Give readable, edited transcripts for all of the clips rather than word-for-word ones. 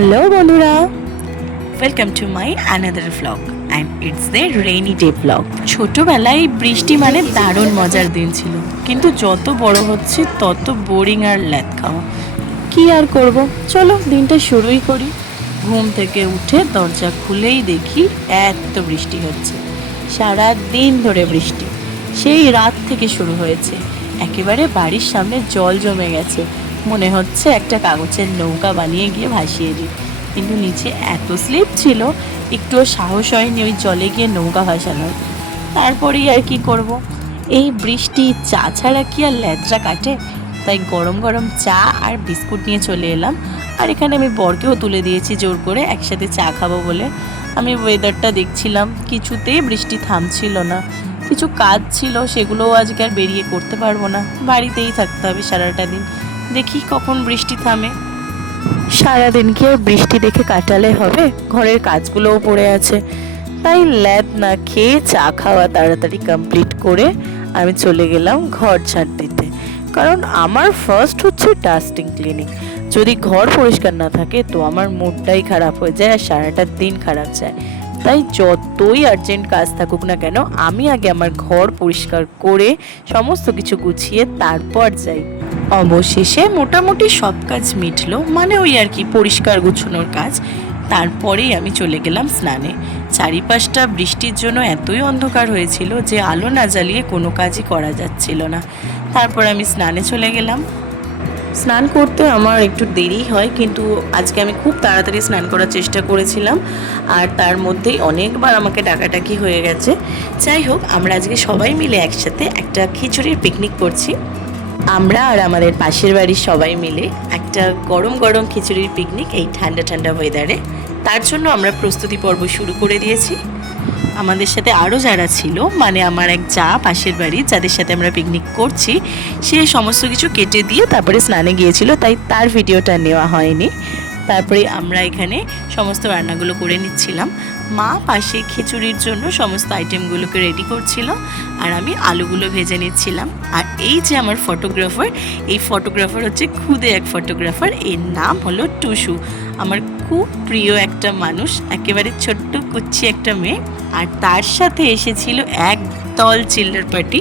Hello বন্ধুরা, welcome to my another vlog and it's the rainy day vlog. ছোটোবেলায় বৃষ্টি মানে দারুণ মজার দিন ছিল, কিন্তু যত বড় হচ্ছে তত বোরিং আর ল্যাদ খাওয়া। কি আর করব, চলো দিনটা শুরুই করি। ঘুম থেকে উঠে দরজা খুলেই দেখি এত বৃষ্টি হচ্ছে। সারা দিন ধরে বৃষ্টি, সেই রাত থেকে শুরু হয়েছে। একেবারে বাড়ির সামনে জল জমে গেছে, মনে হচ্ছে একটা কাগজের নৌকা বানিয়ে গিয়ে ভাসিয়ে দিই। কিন্তু নিচে এত স্লিপ ছিল, একটুও সাহস হয়নি ওই জলে গিয়ে নৌকা ভাসানোর। তারপরেই আর কি করব, এই বৃষ্টি চা ছাড়া কি আর ল্যাদ্রা কাটে? তাই গরম গরম চা আর বিস্কুট নিয়ে চলে এলাম। আর এখানে আমি বরকেও তুলে দিয়েছি জোর করে, একসাথে চা খাবো বলে। আমি ওয়েদারটা দেখছিলাম, কিছুতেই বৃষ্টি থামছিল না। কিছু কাজ ছিল, সেগুলোও আজকে আর বেরিয়ে করতে পারবো না, বাড়িতেই থাকতে হবে সারাটা দিন। দেখি কখন বৃষ্টি থামে। সারাদিন কি আর বৃষ্টি দেখে কাটালে হবে? ঘরের কাজগুলোও পড়ে আছে। তাই ল্যাদ না খেয়ে চা খাওয়া তাড়াতাড়ি কমপ্লিট করে আমি চলে গেলাম ঘর ঝাড় দিতে। কারণ আমার ফার্স্ট হচ্ছে ডাস্টিং ক্লিনিং। যদি ঘর পরিষ্কার না থাকে তো আমার মুডটাই খারাপ হয়ে যায় আর সারাটা দিন খারাপ যায়। তাই যতই আর্জেন্ট কাজ থাকুক না কেন, আমি আগে আমার ঘর পরিষ্কার করে সমস্ত কিছু গুছিয়ে তারপর যাই। অবশেষে মোটামুটি সব কাজ মিটলো, মানে ওই আর কি পরিষ্কার গুছানোর কাজ। তারপরেই আমি চলে গেলাম স্নানে। চারিপাশটা বৃষ্টির জন্য এতই অন্ধকার হয়েছিল যে আলো না জ্বালিয়ে কোনো কাজই করা যাচ্ছিল না। তারপর আমি স্নানে চলে গেলাম। স্নান করতে আমার একটু দেরি হয়, কিন্তু আজকে আমি খুব তাড়াতাড়ি স্নান করার চেষ্টা করেছিলাম, আর তার মধ্যেই অনেকবার আমাকে ডাকাডাকি হয়ে গেছে। যাই হোক, আমরা আজকে সবাই মিলে একসাথে একটা খিচুড়ির পিকনিক করছি। আমরা আর আমাদের পাশের বাড়ির সবাই মিলে একটা গরম গরম খিচুড়ির পিকনিক এই ঠান্ডা ঠান্ডা ওয়েদারে। তার জন্য আমরা প্রস্তুতি পর্ব শুরু করে দিয়েছি। আমাদের সাথে আরও যারা ছিল, মানে আমার এক যা পাশের বাড়ি, যাদের সাথে আমরা পিকনিক করছি, সে সমস্ত কিছু কেটে দিয়ে তারপরে স্নানে গিয়েছিল, তাই তার ভিডিওটা নেওয়া হয়নি। তারপরে আমরা এখানে সমস্ত রান্নাগুলো করে নিচ্ছিলাম। মা পাশে খিচুড়ির জন্য সমস্ত আইটেমগুলোকে রেডি করছিল, আর আমি আলুগুলো ভেজে নিচ্ছিলাম। আর এই যে আমার ফটোগ্রাফার, এই ফটোগ্রাফার হচ্ছে খুদে এক ফটোগ্রাফার, এর নাম হলো টুসু। আমার খুব প্রিয় একটা মানুষ, একেবারে ছোট্ট কুচ্ছি একটা মেয়ে। আর তার সাথে এসেছিল এক দল চিল্লার পার্টি।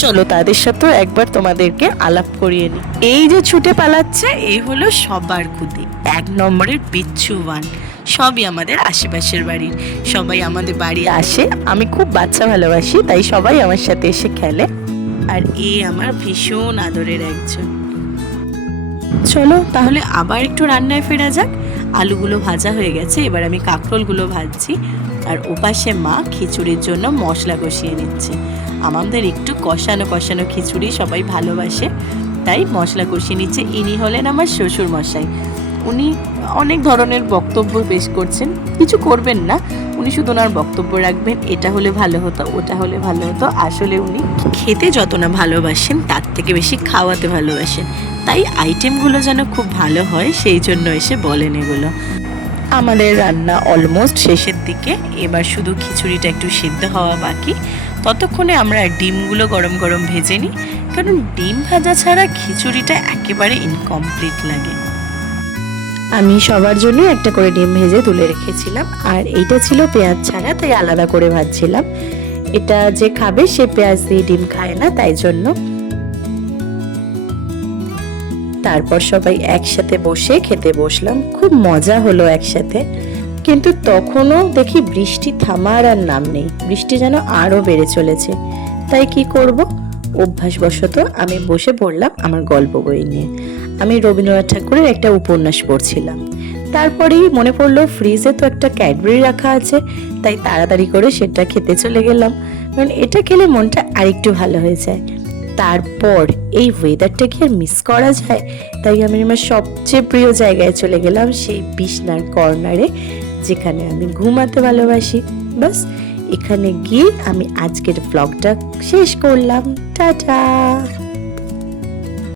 চলো তাদের সাথেও একবার তোমাদেরকে আলাপ করিয়ে নিই। এই যে ছুটে পালাচ্ছে, এই হলো সবার খুদি, এক নম্বরের বিচ্ছু ওয়ান। সবই আমাদের আশেপাশের বাড়ির, সবাই আমাদের বাড়ি আসে। আমি খুব বাচ্চা ভালোবাসি, তাই সবাই আমার সাথে এসে খেলে। আর এই আমার ভীষণ আদরের একজন। চলো তাহলে আবার একটু রান্নায় ফেরা যাক। আলুগুলো ভাজা হয়ে গেছে, এবার আমি কাঁকরোলগুলো ভাজছি। আর ওপাশে মা খিচুড়ির জন্য মশলা কষিয়ে নিচ্ছে। আমাদের একটু কষানো কষানো খিচুড়ি সবাই ভালোবাসে, তাই মশলা কষিয়ে নিচ্ছে। ইনি হলেন আমার শ্বশুর মশাই। উনি অনেক ধরনের বক্তব্য পেশ করছেন, কিছু করবেন না, উনি শুধু ওনার বক্তব্য রাখবেন। এটা হলে ভালো হতো, ওটা হলে ভালো হতো। আসলে উনি খেতে যত না ভালোবাসেন, তার থেকে বেশি খাওয়াতে ভালোবাসেন। তাই আইটেমগুলো যেন খুব ভালো হয়, সেই জন্য এসে বলেন এগুলো। আমাদের রান্না অলমোস্ট শেষের দিকে, এবার শুধু খিচুড়িটা একটু সিদ্ধ হওয়া বাকি। ততক্ষণে আমরা ডিমগুলো গরম গরম ভেজে নিই, কারণ ডিম ভাজা ছাড়া খিচুড়িটা একেবারে ইনকমপ্লিট লাগে। আমি সবার জন্য একটা করে ডিম ভেজে তুলে রেখেছিলাম, আর এইটা ছিল পেঁয়াজ ছাড়া, তাই আলাদা করে ভাজছিলাম। এটা যে খাবে সে পেঁয়াজ দিয়ে ডিম খায় না, তাই জন্য। তারপর সবাই একসাথে বসে খেতে বসলাম, খুব মজা হলো একসাথে। কিন্তু তখনও দেখি বৃষ্টি থামার আর নাম নেই, বৃষ্টি যেন আরো বেড়ে চলেছে। তাই কি করব, অভ্যাসবশত আমি বসে পড়লাম আমার গল্প বই নিয়ে। আমি রবীন্দ্রনাথ ঠাকুরের একটা উপন্যাস পড়ছিলাম। তারপরেই মনে পড়লো ফ্রিজে তো একটা ক্যাডবেরি রাখা আছে, তাই তাড়াতাড়ি করে সেটা খেতে চলে গেলাম, কারণ এটা খেলে মনটা আরেকটু ভালো হয়ে যায়। তারপর এই ওয়েদারটা কি আর মিস করা যায়? তাই আমি আমার সবচেয়ে প্রিয় জায়গায় চলে গেলাম, সেই বিছনার কর্নারে, যেখানে আমি ঘুমাতে ভালোবাসি। বাস এখানে গিয়ে আমি আজকের ব্লগটা শেষ করলাম। টাটা।